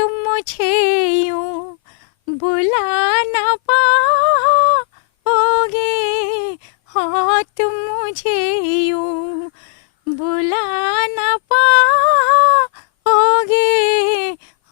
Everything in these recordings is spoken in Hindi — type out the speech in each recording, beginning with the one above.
तुम मुझे यूं बुला ना पाओगे, हाँ तुम मुझे यूं बुला ना पाओगे,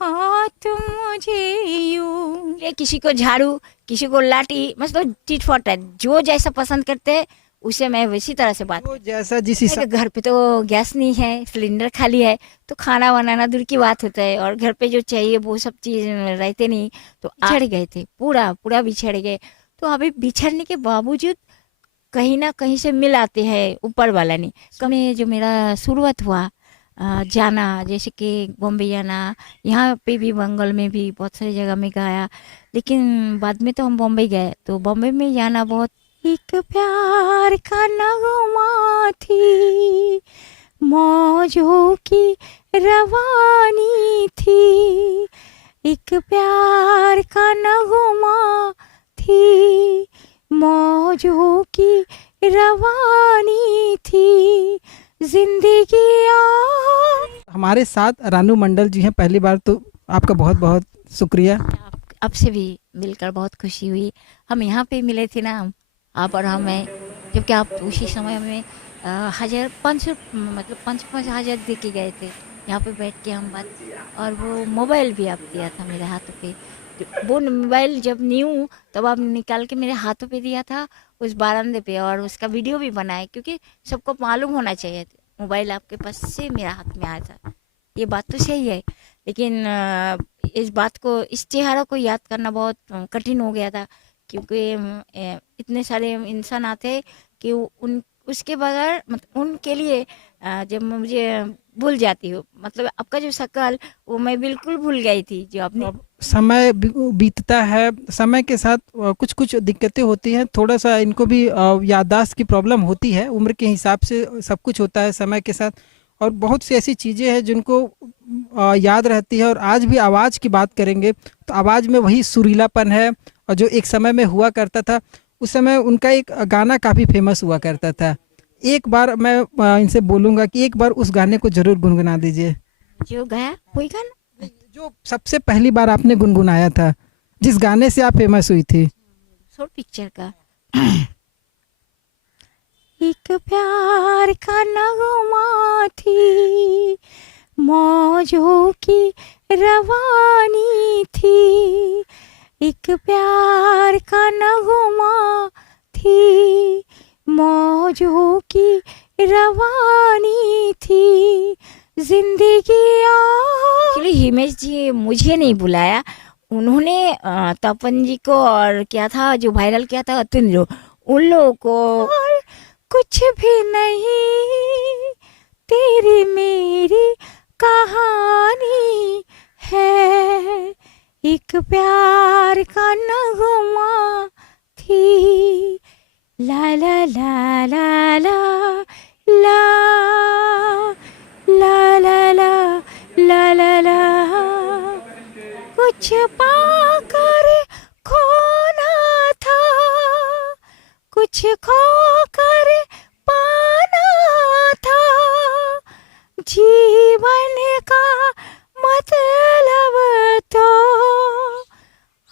हाँ तुम मुझे यूं। ये किसी को झाड़ू, किसी को लाठी, मतलब टिट फॉर टैट, जो जैसा पसंद करते हैं उसे मैं वैसी तरह से बात। तो जैसा जिस है कि हिसाब घर पे तो गैस नहीं है, सिलेंडर खाली है, तो खाना बनाना दूर की बात होता है, और घर पे जो चाहिए वो सब चीज रहते नहीं, तो बिछड़ गए थे, पूरा पूरा बिछड़ गए। तो अभी बिछड़ने के बावजूद कहीं ना कहीं से मिल आते हैं ऊपर वाला ने। कभी जो मेरा शुरुआत हुआ जाना, जैसे कि बॉम्बे जाना, यहाँ पे भी बंगाल में भी बहुत सारी जगह में गाया, लेकिन बाद में तो हम बॉम्बे गए, तो बॉम्बे में जाना बहुत। एक प्यार का नगमा थी, मौजों की रवानी थी, एक प्यार का नगमा थी, मौजों की रवानी थी, जिंदगी हमारे साथ रानू मंडल जी हैं, पहली बार तो आपका बहुत बहुत शुक्रिया। आपसे भी मिलकर बहुत खुशी हुई। हम यहाँ पे मिले थे ना, आप और हम हैं, जबकि आप उसी समय में 1500, मतलब 5,000 दे के गए थे। यहाँ पे बैठ के हम बात, और वो मोबाइल भी आप दिया था मेरे हाथों पे। वो मोबाइल जब न्यू, तब आप निकाल के मेरे हाथों पे दिया था उस बारांदे पे, और उसका वीडियो भी बनाए, क्योंकि सबको मालूम होना चाहिए मोबाइल आपके पास से मेरा हाथ में आया था। ये बात तो सही है, लेकिन इस बात को, इस चेहरा को याद करना बहुत कठिन हो गया था, क्योंकि इतने सारे इंसान आते कि उन उसके बगैर, मतलब उनके लिए जब मुझे भूल जाती हूँ, मतलब आपका जो शक्ल वो मैं बिल्कुल भूल गई थी, जो आपने। अब समय बीतता है, समय के साथ कुछ कुछ दिक्कतें होती हैं, थोड़ा सा इनको भी याददाश्त की प्रॉब्लम होती है, उम्र के हिसाब से सब कुछ होता है समय के साथ। और बहुत सी ऐसी चीज़ें हैं जिनको याद रहती है। और आज भी आवाज़ की बात करेंगे तो आवाज़ में वही सुरीलापन है, और जो एक समय में हुआ करता था, उस समय उनका एक गाना काफ़ी फेमस हुआ करता था। एक बार मैं इनसे बोलूँगा कि एक बार उस गाने को ज़रूर गुनगुना दीजिए। जो गया वही गाना। जो सबसे पहली बार आपने गुनगुनाया था, जिस गाने से आप फेमस हुई थी। शॉर्ट पिक्चर का। एक प्यार का नगमा थी, मौजों की रवानी थी, एक प्यार का नगमा थी, मौजों की रवानी थी, जिंदगी। एक्चुअली हिमेश जी मुझे नहीं बुलाया, उन्होंने तपन जी को, और क्या था जो वायरल किया था अतुल, उन लोगों को। और कुछ भी नहीं, तेरी मेरी कहानी है, एक प्यार का नगमा थी, ला ला ला ला ला ला ला ला ला ला ला ला। कुछ पाकर खोना था, कुछ खोकर पाना था, जीवन का मतलब तो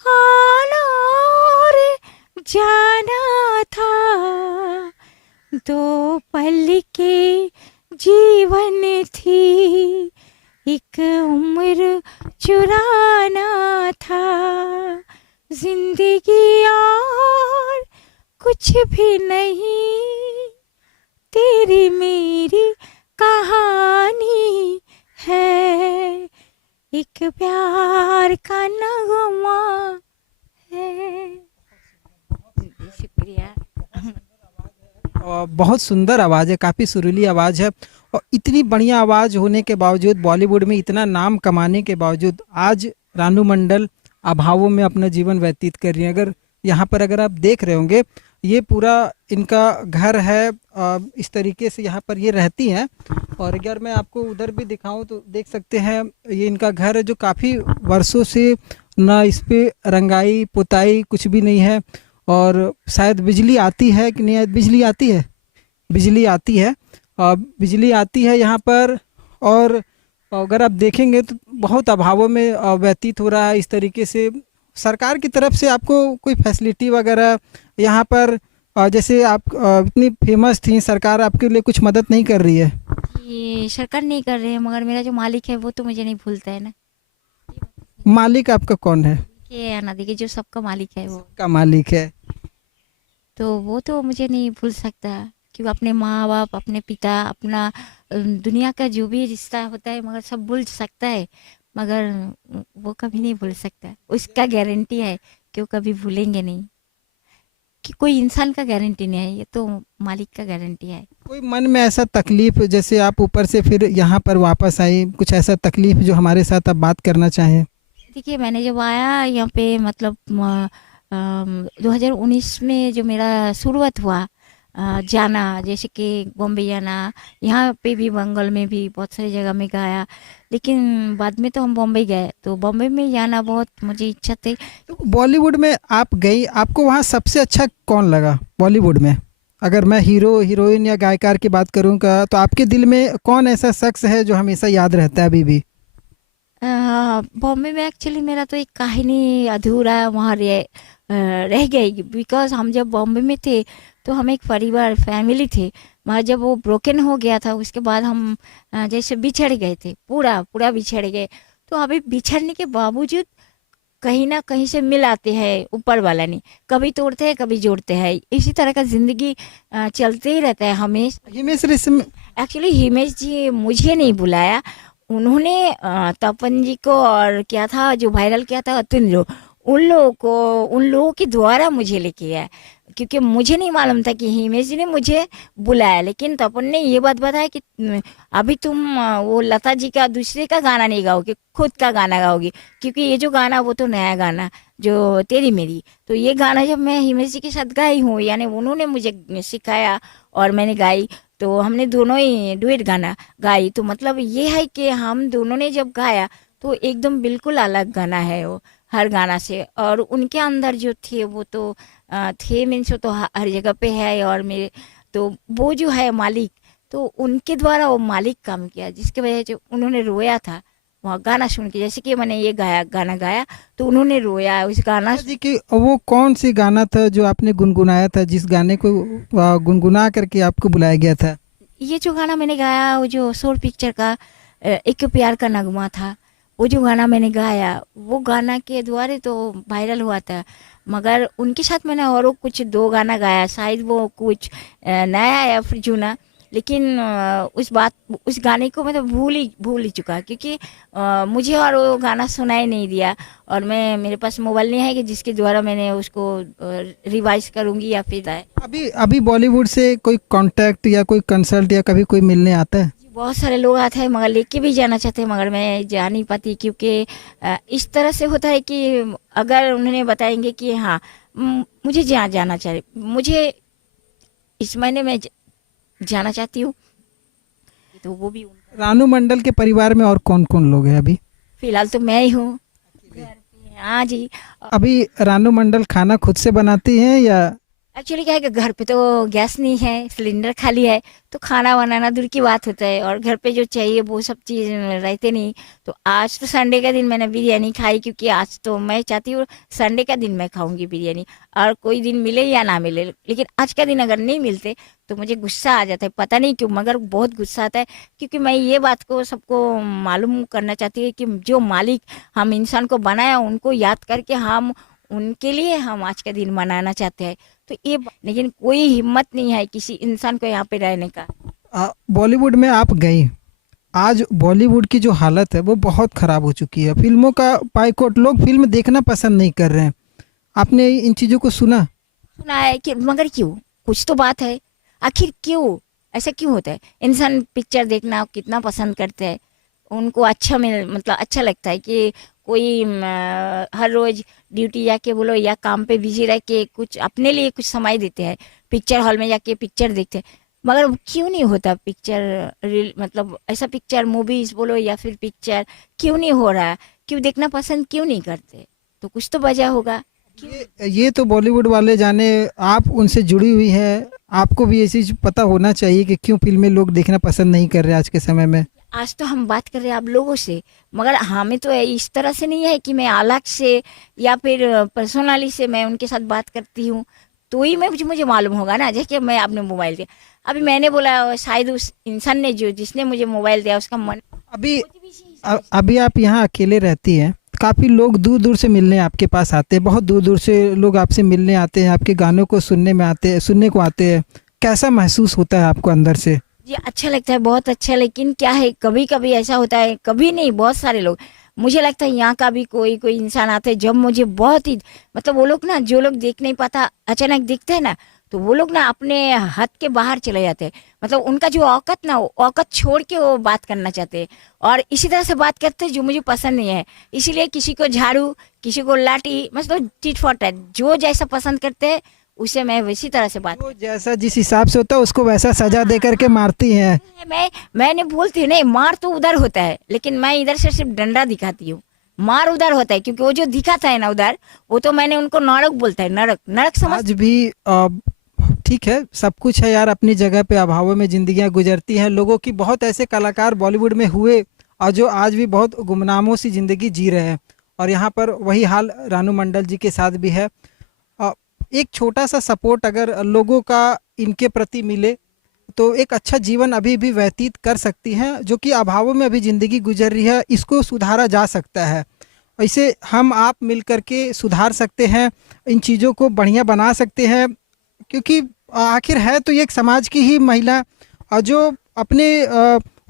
आना और जाना था, दो पल के जीवन थी, एक उम्र चुराना था, जिंदगी और कुछ भी नहीं, तेरी मेरी कहानी है, एक प्यार का नगमा है। शुक्रिया। और बहुत सुंदर आवाज़ है, काफ़ी सुरीली आवाज़ है। और इतनी बढ़िया आवाज़ होने के बावजूद, बॉलीवुड में इतना नाम कमाने के बावजूद, आज रानू मंडल अभावों में अपना जीवन व्यतीत कर रही हैं। अगर यहाँ पर अगर आप देख रहे होंगे, ये पूरा इनका घर है, इस तरीके से यहाँ पर ये रहती हैं। और अगर मैं आपको उधर भी दिखाऊं तो देख सकते हैं, ये इनका घर है जो काफ़ी वर्षों से ना इस पे रंगाई पुताई कुछ भी नहीं है। और शायद बिजली आती है कि नहीं, बिजली आती है, बिजली आती है, बिजली आती है यहाँ पर। और अगर आप देखेंगे तो बहुत अभावों में व्यतीत हो रहा है इस तरीके से। सरकार की तरफ से आपको कोई फैसिलिटी वगैरह यहाँ पर जैसे आप इतनी फेमस थी, सरकार आपके लिए कुछ मदद नहीं कर रही है? ये सरकार नहीं कर रहे हैं, मगर मेरा जो मालिक है वो तो मुझे नहीं भूलता है ना। मालिक आपका कौन है? ये नदी के जो सबका मालिक है वो, का मालिक है। तो वो तो मुझे नहीं भूल सकता। कि वो अपने माँ बाप, अपने पिता, अपना दुनिया का जो भी रिश्ता होता है मगर सब भूल सकता है, मगर वो कभी नहीं भूल सकता। उसका गारंटी है कि वो कभी भूलेंगे नहीं। कि कोई इंसान का गारंटी नहीं है, ये तो मालिक का गारंटी है। कोई मन में ऐसा तकलीफ, जैसे आप ऊपर से फिर यहाँ पर वापस आई, कुछ ऐसा तकलीफ जो हमारे साथ आप बात करना चाहें? देखिए, मैंने जब आया यहाँ पे मतलब 2019 में जो मेरा शुरुआत हुआ जाना, जैसे कि बॉम्बे जाना, यहाँ पे भी बंगाल में भी बहुत सारी जगह में गया। लेकिन बाद में तो हम बॉम्बे गए, तो बॉम्बे में जाना बहुत मुझे इच्छा थी। तो बॉलीवुड में आप गई, आपको वहाँ सबसे अच्छा कौन लगा बॉलीवुड में? अगर मैं हीरो हीरोइन या गायकार की बात करूँगा तो आपके दिल में कौन ऐसा शख्स है जो हमेशा याद रहता है अभी भी? बॉम्बे में एक्चुअली मेरा तो एक कहानी अधूरा वहाँ रह गई। बिकॉज हम जब बॉम्बे में थे तो हम एक परिवार फैमिली थे, मगर जब वो ब्रोकन हो गया था उसके बाद हम जैसे बिछड़ गए थे, पूरा पूरा बिछड़ गए। तो अभी बिछड़ने के बावजूद कहीं ना कहीं से मिल आते हैं ऊपर वाला ने, कभी तोड़ते हैं कभी जोड़ते हैं, इसी तरह का जिंदगी चलते ही रहता है हमेशा। हिमेश रेशम। एक्चुअली हिमेश जी मुझे नहीं बुलाया, उन्होंने तपन जी को और क्या था जो वायरल किया था अतुल, उन लोगों के द्वारा मुझे लेके आया। क्योंकि मुझे नहीं मालूम था कि हिमेश जी ने मुझे बुलाया, लेकिन तपन ने ये बात बताया कि अभी तुम वो लता जी का दूसरे का गाना नहीं गाओगे, खुद का गाना गाओगी। क्योंकि ये जो गाना वो तो नया गाना जो तेरी मेरी, तो ये गाना जब मैं हिमेश जी के साथ गाई हूँ, यानी उन्होंने मुझे सिखाया और मैंने गाई, तो हमने दोनों ही डुएट गाना गाई। तो मतलब ये है कि हम दोनों ने जब गाया तो एकदम बिल्कुल अलग गाना है वो हर गाना से। और उनके अंदर जो थे वो तो थे मीन्स वो तो हर जगह पे है। और मेरे तो वो जो है मालिक, तो उनके द्वारा वो मालिक काम किया, जिसके वजह से उन्होंने रोया था वहाँ गाना सुन के। जैसे कि मैंने ये गाना गाया तो उन्होंने रोया उस गाना जी कि वो कौन सी गाना था जो आपने गुनगुनाया था, जिस गाने को गुनगुना करके आपको बुलाया गया था? ये जो गाना मैंने गाया वो जो शोर पिक्चर का एक प्यार का नगमा था, वो जो गाना मैंने गाया वो गाना के द्वारा तो वायरल हुआ था। मगर उनके साथ मैंने और कुछ 2 गाना गाया, शायद वो कुछ नया या फिर जुना। लेकिन उस गाने को मैं तो भूल ही चुका, क्योंकि मुझे और वो गाना सुनाई नहीं दिया। और मेरे पास मोबाइल नहीं है कि जिसके द्वारा मैंने उसको रिवाइज करूँगी या फिर अभी अभी बॉलीवुड से कोई कांटेक्ट या कोई कंसल्ट या कभी कोई मिलने आता है? बहुत सारे लोग आते हैं मगर लेके भी जाना चाहते हैं, मगर मैं जा नहीं पाती। क्योंकि इस तरह से होता है कि अगर उन्होंने बताएंगे कि हाँ मुझे जहाँ जाना चाहिए, मुझे इस महीने में जाना चाहती हूँ, तो वो भी रानू मंडल के परिवार में और कौन कौन लोग हैं अभी? फिलहाल तो मैं ही हूँ घर पे। हाँ जी। अभी रानू मंडल खाना खुद से बनाती हैं या? एक्चुअली क्या है कि घर पे तो गैस नहीं है, सिलेंडर खाली है, तो खाना बनाना दूर की बात होता है। और घर पे जो चाहिए वो सब चीज़ रहते नहीं। तो आज तो संडे का दिन मैंने बिरयानी खाई, क्योंकि आज तो मैं चाहती हूँ संडे का दिन मैं खाऊंगी बिरयानी। और कोई दिन मिले या ना मिले, लेकिन आज का दिन अगर नहीं मिलते तो मुझे गुस्सा आ जाता है, पता नहीं क्यों, मगर बहुत गुस्सा आता है। क्योंकि मैं ये बात को सबको मालूम करना चाहती हूँ कि जो मालिक हम इंसान को बनाया उनको याद करके हम उनके लिए हम आज का दिन मनाना चाहते हैं। तो ये लेकिन कोई हिम्मत नहीं है किसी इंसान को यहाँ पे रहने का। बॉलीवुड में आप गई, आज बॉलीवुड की जो हालत है वो बहुत ख़राब हो चुकी है। फिल्मों का बायकॉट, लोग फिल्म देखना पसंद नहीं कर रहे हैं। आपने इन चीज़ों को सुना? सुना है कि मगर क्यों, कुछ तो बात है। आखिर क्यों ऐसा क्यों होता है? इंसान पिक्चर देखना कितना पसंद करते हैं, उनको अच्छा मतलब अच्छा लगता है कि कोई हर रोज ड्यूटी जाके बोलो या काम पे बिजी रह के कुछ अपने लिए कुछ समय देते हैं, पिक्चर हॉल में जाके पिक्चर देखते हैं। मगर क्यों नहीं होता पिक्चर मतलब ऐसा पिक्चर मूवीज बोलो या फिर पिक्चर क्यों नहीं हो रहा? क्यों देखना पसंद क्यों नहीं करते? तो कुछ तो वजह होगा। ये तो बॉलीवुड वाले जाने, आप उनसे जुड़ी हुई हैं, आपको भी ये चीज़ पता होना चाहिए कि क्यों फिल्में लोग देखना पसंद नहीं कर रहे आज के समय में। आज तो हम बात कर रहे हैं आप लोगों से, मगर हमें तो इस तरह से नहीं है कि मैं अलग से या फिर पर्सनली से मैं उनके साथ बात करती हूँ, तो ही मैं मुझे मालूम होगा ना। जैसे कि मैं आपने मोबाइल दिया, अभी मैंने बोला, शायद उस इंसान ने जो जिसने मुझे मोबाइल दिया उसका मन अभी अभी आप यहाँ अकेले रहती हैं, काफ़ी लोग दूर दूर से मिलने आपके पास आते हैं, बहुत दूर दूर से लोग आपसे मिलने आते हैं, आपके गानों को सुनने में आते हैं, सुनने को आते हैं। कैसा महसूस होता है आपको अंदर से? जी अच्छा लगता है, बहुत अच्छा। लेकिन क्या है, कभी कभी ऐसा होता है, कभी नहीं, बहुत सारे लोग, मुझे लगता है यहाँ का भी कोई कोई इंसान आते हैं जब मुझे बहुत ही, मतलब वो लोग ना, जो लोग देख नहीं पाता अचानक दिखते हैं ना, तो वो लोग ना अपने हद के बाहर चले जाते हैं। मतलब उनका जो औकत ना, वो औकत छोड़ के वो बात करना चाहते हैं, और इसी तरह से बात करते हैं जो मुझे पसंद नहीं है। इसीलिए किसी को झाड़ू, किसी को लाठी, मतलब टिट फॉर टैट, जो जैसा पसंद करते हैं उसे मैं वैसी तरह से बात। वो जैसा जिस हिसाब से होता है उसको वैसा सजा दे करके मारती हैं। मैंने बोलती हूँ नहीं, मार तो उधर होता है, लेकिन मैं इधर से सिर्फ डंडा दिखाती हूँ। मार उधर होता है, क्योंकि वो जो दिखाता है ना उधर, वो तो मैंने उनको नरक बोलता है, नरक, नरक समझ। आज भी ठीक है, सब कुछ है यार, अपनी जगह पे अभावों में जिंदगियां गुजरती हैं लोगों की। बहुत ऐसे कलाकार बॉलीवुड में हुए और जो आज भी बहुत गुमनामों सी जिंदगी जी रहे हैं, और यहाँ पर वही हाल रानू मंडल जी के साथ भी है। अ, एक छोटा सा सपोर्ट अगर लोगों का इनके प्रति मिले तो एक अच्छा जीवन अभी भी व्यतीत कर सकती हैं, जो कि अभावों में अभी ज़िंदगी गुजर रही है। इसको सुधारा जा सकता है, इसे हम आप मिल करके सुधार सकते हैं, इन चीज़ों को बढ़िया बना सकते हैं। क्योंकि आखिर है तो ये एक समाज की ही महिला, जो अपने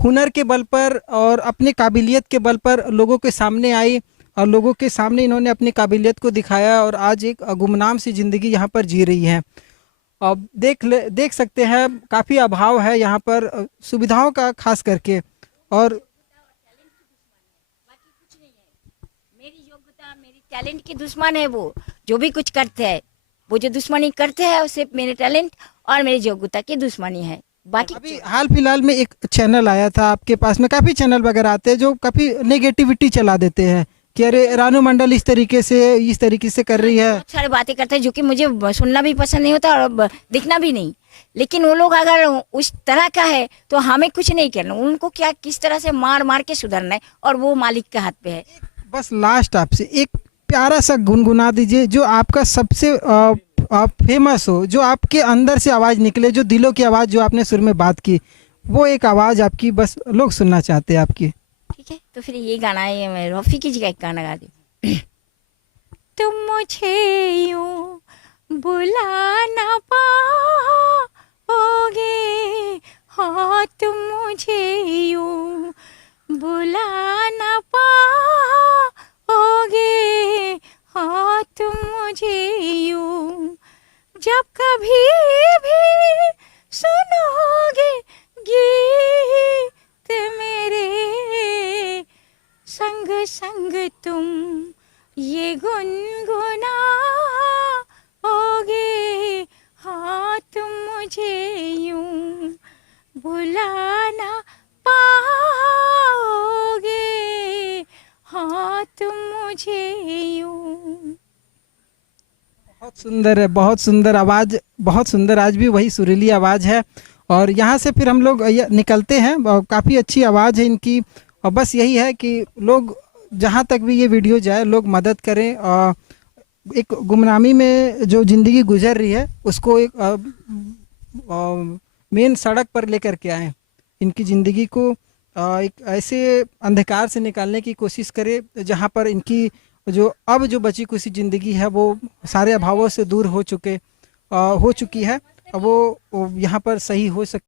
हुनर के बल पर और अपने काबिलियत के बल पर लोगों के सामने आई, और लोगों के सामने इन्होंने अपनी काबिलियत को दिखाया, और आज एक गुमनाम सी ज़िंदगी यहाँ पर जी रही है। अब देख सकते हैं काफ़ी अभाव है यहाँ पर, सुविधाओं का खास करके। और मेरी योग्यता, मेरी टैलेंट की दुश्मन है वो, जो भी कुछ करते हैं, वो जो दुश्मनी करते हैं वो सिर्फ मेरे टैलेंट और मेरी योग्यता की दुश्मनी है। बाकी अभी हाल फिलहाल में एक चैनल आया था आपके पास में, काफ़ी चैनल वगैरह आते हैं जो काफ़ी नेगेटिविटी चला देते हैं कि अरे रानू मंडल इस तरीके से कर रही है। बहुत सारी बातें करते हैं जो कि मुझे सुनना भी पसंद नहीं होता और दिखना भी नहीं। लेकिन वो लोग अगर उस तरह का है तो हमें कुछ नहीं करना, उनको क्या किस तरह से मार मार के सुधरना है, और वो मालिक के हाथ पे है। बस लास्ट आपसे एक प्यारा सा गुनगुना दीजिए जो आपका सबसे फेमस हो, जो आपके अंदर से आवाज़ निकले, जो दिलों की आवाज़, जो आपने सुर में बात की, वो एक आवाज़ आपकी बस लोग सुनना चाहते हैं आपकी। ठीक है, तो फिर ये गाना है, ये मैं रफ़ी जी का एक गाना गा दी। तुम मुझे यूं बुला ना पाओगे, हाँ तुम मुझे यूं बुला ना पाओगे, हाँ तुम मुझे यूं जब कभी भी सुनोगे गीत मेरे, संग संग तुम ये गुनगुनाओगे, हाँ तुम मुझे यूं बुला ना पाओगे, हाँ तुम मुझे यूं। बहुत सुंदर है, बहुत सुंदर आवाज़, बहुत सुंदर, आज भी वही सुरीली आवाज़ है। और यहाँ से फिर हम लोग निकलते हैं, काफ़ी अच्छी आवाज़ है इनकी। और बस यही है कि लोग जहाँ तक भी ये वीडियो जाए लोग मदद करें, और एक गुमनामी में जो ज़िंदगी गुजर रही है उसको एक मेन सड़क पर लेकर के आएँ, इनकी ज़िंदगी को एक ऐसे अंधकार से निकालने की कोशिश करें जहाँ पर इनकी जो बची कुछ ज़िंदगी है वो सारे अभावों से दूर हो चुकी है, वो यहाँ पर सही हो सके।